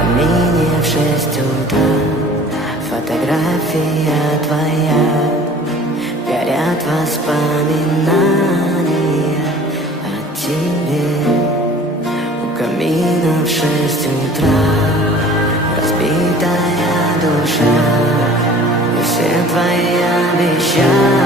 камине в 6 утра фотография твоя, горят воспоминания о тебе. У камина в 6 утра разбитая душа, и все твои обещания